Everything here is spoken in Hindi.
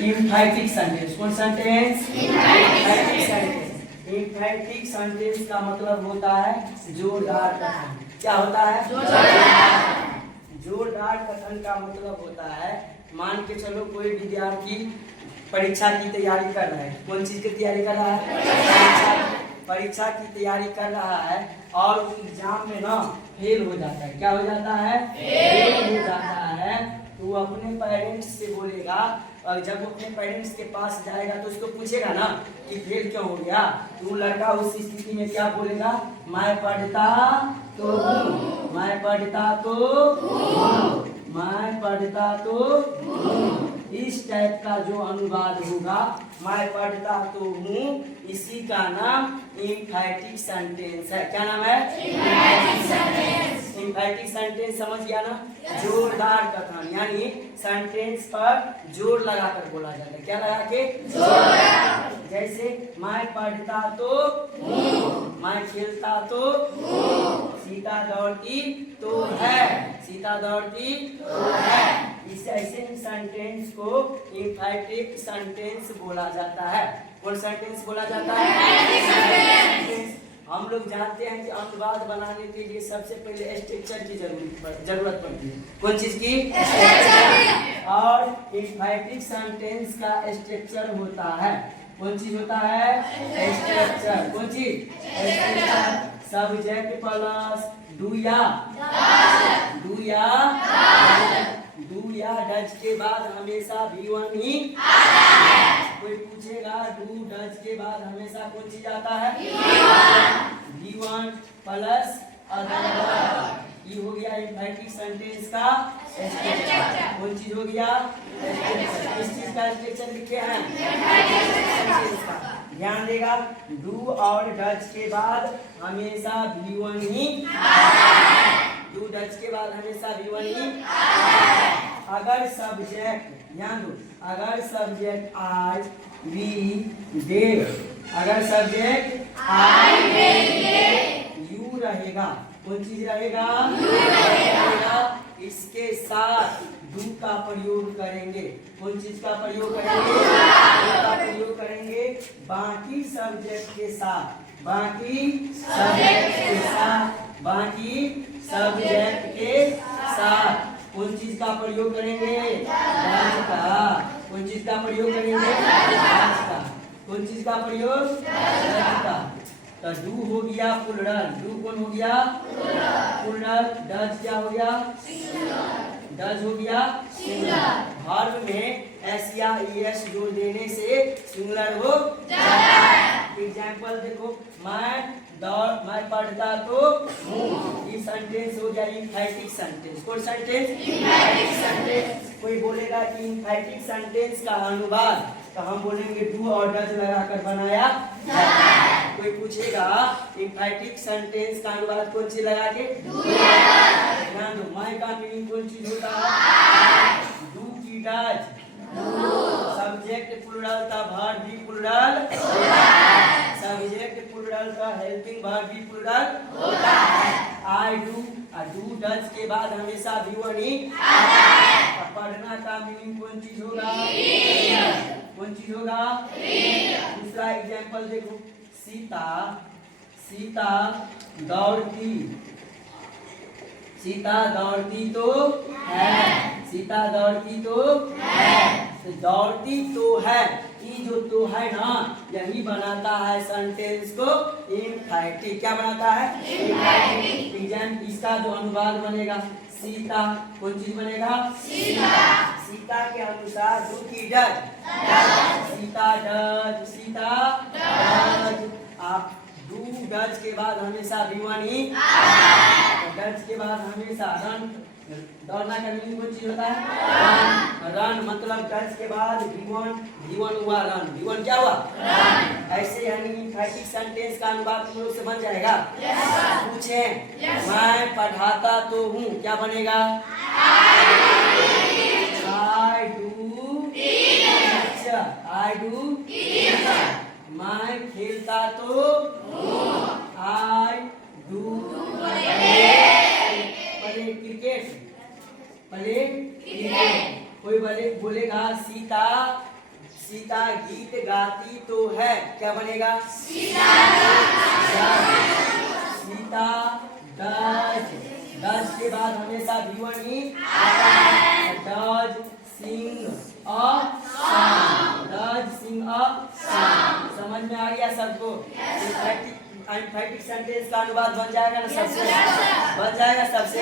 Emphatic sentence. कौन sentence? Emphatic sentence. Emphatic sentence का मतलब होता है जोरदार कथन। क्या होता है? जोरदार कथन का मतलब होता है, मान के चलो कोई विद्यार्थी परीक्षा की तैयारी कर रहा है। कौन चीज की तैयारी कर रहा है? परीक्षा की तैयारी कर रहा है और एग्जाम में ना फेल हो जाता है। क्या हो जाता है? फेल हो जाता है। तो वो अपने पेरेंट्स से बोलेगा, और जब वो अपने पेरेंट्स के पास जाएगा तो उसको पूछेगा ना कि फेल क्यों हो गया। तो लड़का उस स्थिति में क्या बोलेगा? मैं पढ़ता तो हूँ, मैं पढ़ता तो हूँ, मैं पढ़ता तो हूँ। इस टाइप का जो अनुवाद होगा, मैं पढ़ता तो हूँ, इसी का नाम इम्फैटिक सेंटेंस है। क्या नाम है? Emphatic sentence. इम्फैटिक सेंटेंस समझ गया ना? जोरदार कथन, यानी सेंटेंस पर जोर लगाकर बोला जाता है। क्या लगा के? जोर। जैसे मैं पढ़ता तो हूँ, मैं खेलता तो हूँ, सीता दौड़ती तो है, सीता दौड़ती तो है। इस ऐसे सेंटेंस को इम्फैटिक सेंटेंस बोला जाता है। कौन सेंटेंस बोला जाता है? हम लोग जानते हैं कि अनुवाद बनाने के लिए सबसे पहले स्ट्रक्चर की जरूरत पड़ती है। कौन चीज की? और इम्फैटिक सेंटेंस का स्ट्रक्चर होता है। कौन चीज होता है? स्ट्रक्चर। कौन चीज? स्ट्रक्चर। सब्जेक्ट प्लस डू या डज के बाद हमेशा V1 ही कोई पूछेगा डू डज के बाद हमेशा कौन चीज आता है? V1 plus other. ये हो गया इम्फैटिक सेंटेंस का स्ट्रक्चर। कौन चीज हो गया? स्ट्रक्चर। इस चीज का स्ट्रक्चर लिखे हैं ध्यान देगा। डू और डज के बाद हमेशा V1 ही, डू डज के बाद हमेशा V1 ही। अगर सब्जेक्ट, ध्यान दो, अगर सब्जेक्ट आई वी दे, अगर सब्जेक्ट आई वी यू रहेगा, कौन चीज रहेगा? यू रहेगा। इसके साथ डू का प्रयोग करेंगे। कौन चीज का प्रयोग करेंगे? डू का प्रयोग करेंगे। बाकी सब्जेक्ट के साथ, बाकी सब्जेक्ट के साथ, बाकी सब्जेक्ट के साथ कौन चीज का प्रयोग करेंगे? डज का। कौन चीज का प्रयोग करेंगे? डज का। कौन चीज का प्रयोग? डज का। तो डू हो गया प्लूरल। डू कौन हो गया? प्लूरल। डज क्या हो गया? डज हो गया सिंगुलर। वर्ब में एस या ईएस जोड़ देने से सिंगुलर हो जाता है। एग्जाम्पल देखो, मैं पढ़ता तो हूँ। ये सेंटेंस हो गया इम्फैटिक सेंटेंस। कौन सेंटेंस? Emphatic sentence. कोई बोलेगा कि इम्फैटिक सेंटेंस का अनुवाद, तो हम बोलेंगे डू और डज लगाकर बनाया जाता है। कोई पूछेगा इम्फैटिक सेंटेंस का अनुवाद कौन सी लगा के? ध्यान दो, मैं का मीनिंग कौन चीज होता है? डू की डज। सब्जेक्ट प्लूरल का वर्ब भी प्लूरल होता है। सब्जेक्ट प्लूरल का हेल्पिंग वर्ब भी प्लूरल होता है। आई डू, डू डज के बाद हमेशा V1 ही आता है। पढ़ना का मीनिंग कौन चीज होगा? कौन चीज होगा? दूसरा एग्जाम्पल देखो, सीता दौड़ती, सीता दौड़ती तो है, सीता दौड़ती तो है। तो दौड़ती तो है, ये जो तो है ना, यही बनाता है सेंटेंस को इम्फैटिक। क्या बनाता है? इम्फैटिक। इसका जो अनुवाद बनेगा सीता, कौन चीज बनेगा? सीता के अनुसार डू की does, Sita does, Sita does. आप डू डज के बाद हमेशा V1 ही, डज के बाद हमेशा रन। दौड़ना का मीनिंग कौन चीज होता है? रन। मतलब डज के बाद V1 हुआ रन। V1 क्या हुआ? ऐसे यानी इम्फैटिक सेंटेंस का अनुवाद तुम लोग से बन जाएगा। पूछे, मैं पढ़ाता तो हूँ, क्या बनेगा? I do teacher, I do teacher. मैं खेलता तो I do play cricket, play cricket. कोई बोलेगा सीता सीता गीत गाती तो है, क्या बनेगा? सीता डज, डज के बाद हमेशा V1 ही आता है। Does sing a song, does sing a song. समझ में आ गया सबको? एम्फैटिक सेंटेंस का अनुवाद बन जाएगा ना सबसे? बन जाएगा सबसे?